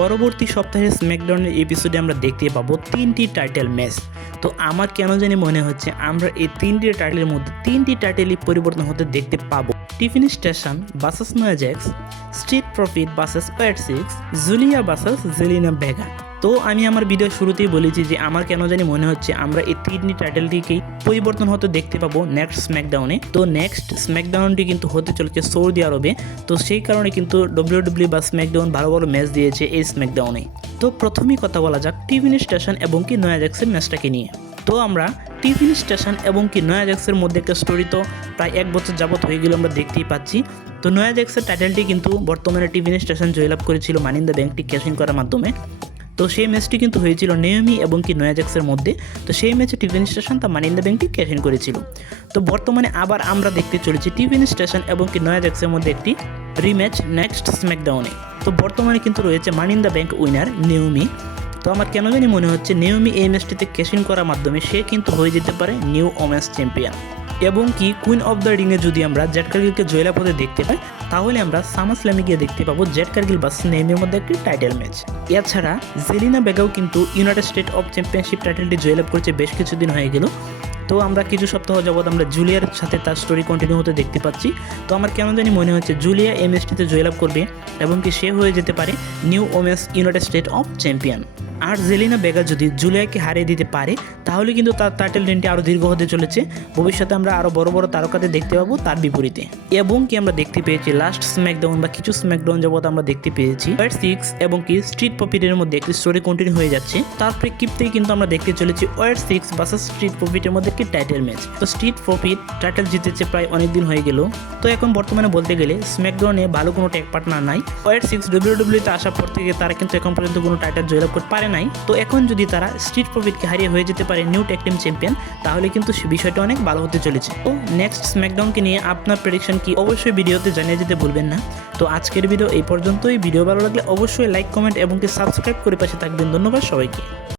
পরবর্তী সপ্তাহের স্ম্যাকডাউনের এপিসোডে আমরা দেখতে পাবো 3টি টাইটেল ম্যাচ। তো আমার কেন জানি মনে হচ্ছে আমরা এই 3টি টাইটেলের মধ্যে 3টি টাইটেলই পরিবর্তন হতে দেখতে পাবো। Tiffany Stratton versus Nia Jax, street profit versus Wyatt Sicks, Julia versus Zelina Vega. তো আমি আমার ভিডিও শুরুতেই বলেছি যে আমার কেন জানি মনে হচ্ছে আমরা এই 3টি টাইটেলটিকেই পরিবর্তন হতে দেখতে পাবো নেক্সট স্ম্যাকডাউনে। তো নেক্সট স্ম্যাকডাউনটি কিন্তু হতে চলেছে সৌদি আরবে। তো সেই কারণে কিন্তু WWE বা স্ম্যাকডাউন ভালো ভালো ম্যাচ দিয়েছে এই স্ম্যাকডাউনে। তো প্রথমেই কথা বলা যাক টিফিন স্টেশন এবং কি নোয়া জ্যাক্সের ম্যাচটাকে নিয়ে। তো আমরা টিফিন স্টেশন এবং কি নোয়া জ্যাক্সের মধ্যে একটা স্টোরি তো প্রায় 1 বছর যাবত হয়ে গেল আমরা দেখতেই পাচ্ছি। তো নোয়া জ্যাক্সের টাইটেলটি কিন্তু বর্তমানে টিফিন স্টেশন জয়লাভ করেছিল মানি ইন দ্য ব্যাংকটি ক্যাশ ইন করার মাধ্যমে। তো সেই ম্যাচটি কিন্তু হয়েছিল নেওমি এবং কি নোয়া জ্যাক্সের মধ্যে। তো সেই ম্যাচে টিফিন স্টেশন তা মানি ইন দ্য ব্যাংকটি ক্যাশ ইন করেছিল। তো বর্তমানে আবার আমরা দেখতে চলেছি টিফিন স্টেশন এবং কি নোয়া জ্যাক্সের মধ্যে একটি রিম্যাচ নেক্সট স্ম্যাকডাউনে। তো বর্তমানে কিন্তু রয়েছে money in the bank winner Naomi. তো আমার কেন জানি মনে হচ্ছে নেওমি এই ম্যাচটিতে ক্যাশ ইন করার মাধ্যমে সে কিন্তু হয়ে যেতে পারে নিউ ওমেন্স চ্যাম্পিয়ন। এবং কি কুইন অফ দ্য রিংয়ে যদি আমরা জেড কার্গিলকে জয়লাভ হতে দেখতে পাই তাহলে আমরা সামারস্ল্যামে গিয়ে দেখতে পাবো জেড কার্গিল ভার্সেস নেওমির মধ্যে একটি টাইটেল ম্যাচ। এছাড়া জেলিনা ভেগাও কিন্তু ইউনাইটেড স্টেট অফ চ্যাম্পিয়নশিপ টাইটেলটি জয়লাভ করেছে বেশ কিছুদিন হয়ে গেল। তো আমরা কিছু সপ্তাহ যাবত আমরা জুলিয়ার সাথে তার স্টোরি কন্টিনিউ হতে দেখতে পাচ্ছি। তো আমার কেন জানি মনে হচ্ছে জুলিয়া এই ম্যাচটিতে জয়লাভ করবে এবং কি সে হয়ে যেতে পারে new women's United State of champion. আর জেলিনা ভেগা যদি জুলিয়াকে হারিয়ে দিতে পারে তাহলে কিন্তু তার টাইটেল রেঞ্জটি আরও দীর্ঘ হতে চলেছে। ভবিষ্যতে আমরা আরও বড় বড় তারকাদের দেখতে পাবো তার বিপরীতে। এবং কি আমরা দেখতে পেয়েছি লাস্ট স্ম্যাকডাউন বা কিছু স্ম্যাকডাউন যাবত আমরা দেখতে পেয়েছি ওয়েট সিক্স এবং কি স্ট্রিট প্রফিটের মধ্যে একটি স্টোরি কন্টিনিউ হয়ে যাচ্ছে। তার প্রেক্ষিপ্তেই কিন্তু আমরা দেখতে চলেছি ওয়েট সিক্স ভার্সেস স্ট্রিট প্রফিটের মধ্যে একটি টাইটেল ম্যাচ। তো স্ট্রিট প্রফিট টাইটেল জিতেছে প্রায় অনেক দিন হয়ে গেল। তো এখন বর্তমানে বলতে গেলে স্ম্যাকডাউনে ভালো কোনো ট্যাগ পার্টনার নাই। ওয়েট সিক্স WWE-তে আসার পর থেকে তারা কিন্তু এখন পর্যন্ত কোনো টাইটেল জয়লাভ করতে পারে নাই। তো এখন যদি তারা স্ট্রিট প্রফিটকে হারিয়ে হয়ে যেতে পারে নিউ ট্যাগ টিম চ্যাম্পিয়ন তাহলে কিন্তু বিষয়টা অনেক ভালো হতে চলেছে। তো নেক্সট স্ম্যাকডাউনকে নিয়ে আপনার প্রেডিকশন কি অবশ্যই ভিডিওতে জানিয়ে দিতে ভুলবেন না। তো আজকের ভিডিও এই পর্যন্তই। ভিডিও ভালো লাগলে অবশ্যই লাইক কমেন্ট এবং কি সাবস্ক্রাইব করে পাশে থাকবেন। ধন্যবাদ সবাইকে।